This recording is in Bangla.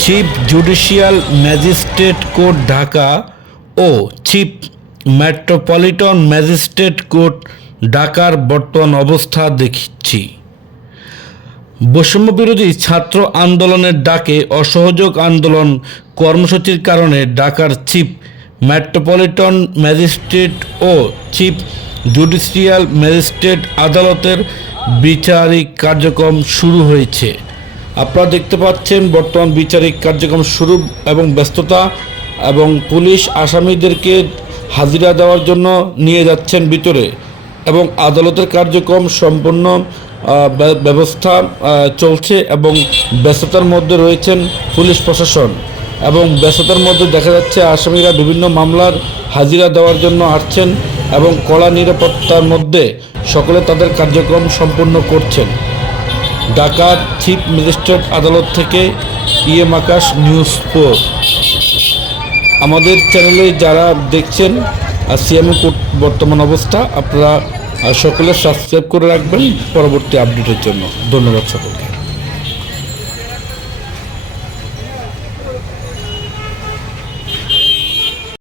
Chief judicial magistrate court Dhaka ও চিফ মেট্রোপলিটন ম্যাজিস্ট্রেট কোর্ট ঢাকার বর্তমান অবস্থা দেখছি। বৈষম্য বিরোধী ছাত্র আন্দোলনের ডাকে অসহযোগ আন্দোলন কর্মসূচির কারণে ঢাকার চিফ মেট্রোপলিটন ম্যাজিস্ট্রেট ও চিফ জুডিশিয়াল ম্যাজিস্ট্রেট আদালতের বিচারিক কার্যক্রম শুরু হয়েছে। আপনারা দেখতে পাচ্ছেন, বর্তমান বিচারিক কার্যক্রম শুরু এবং ব্যস্ততা এবং পুলিশ আসামিদেরকে হাজিরা দেওয়ার জন্য নিয়ে যাচ্ছেন ভিতরে এবং আদালতের কার্যক্রম সম্পূর্ণ ব্যবস্থা চলছে এবং ব্যস্ততার মধ্যে রয়েছেন পুলিশ প্রশাসন এবং ব্যস্ততার মধ্যে দেখা যাচ্ছে আসামিরা বিভিন্ন মামলার হাজিরা দেওয়ার জন্য আসছেন এবং কড়া নিরাপত্তার মধ্যে সকলে তাদের কার্যক্রম সম্পূর্ণ করছেন। ঢাকার চিফ ম্যাজিস্ট্রেট আদালত থেকে ইএম আকাশ নিউজ ফোর। আমাদের চ্যানেলে যারা দেখছেন সিএমএ বর্তমান অবস্থা, আপনারা সকলে সাবস্ক্রাইব করে রাখবেন। পরবর্তী আপডেটের জন্য। ধন্যবাদ সকলকে।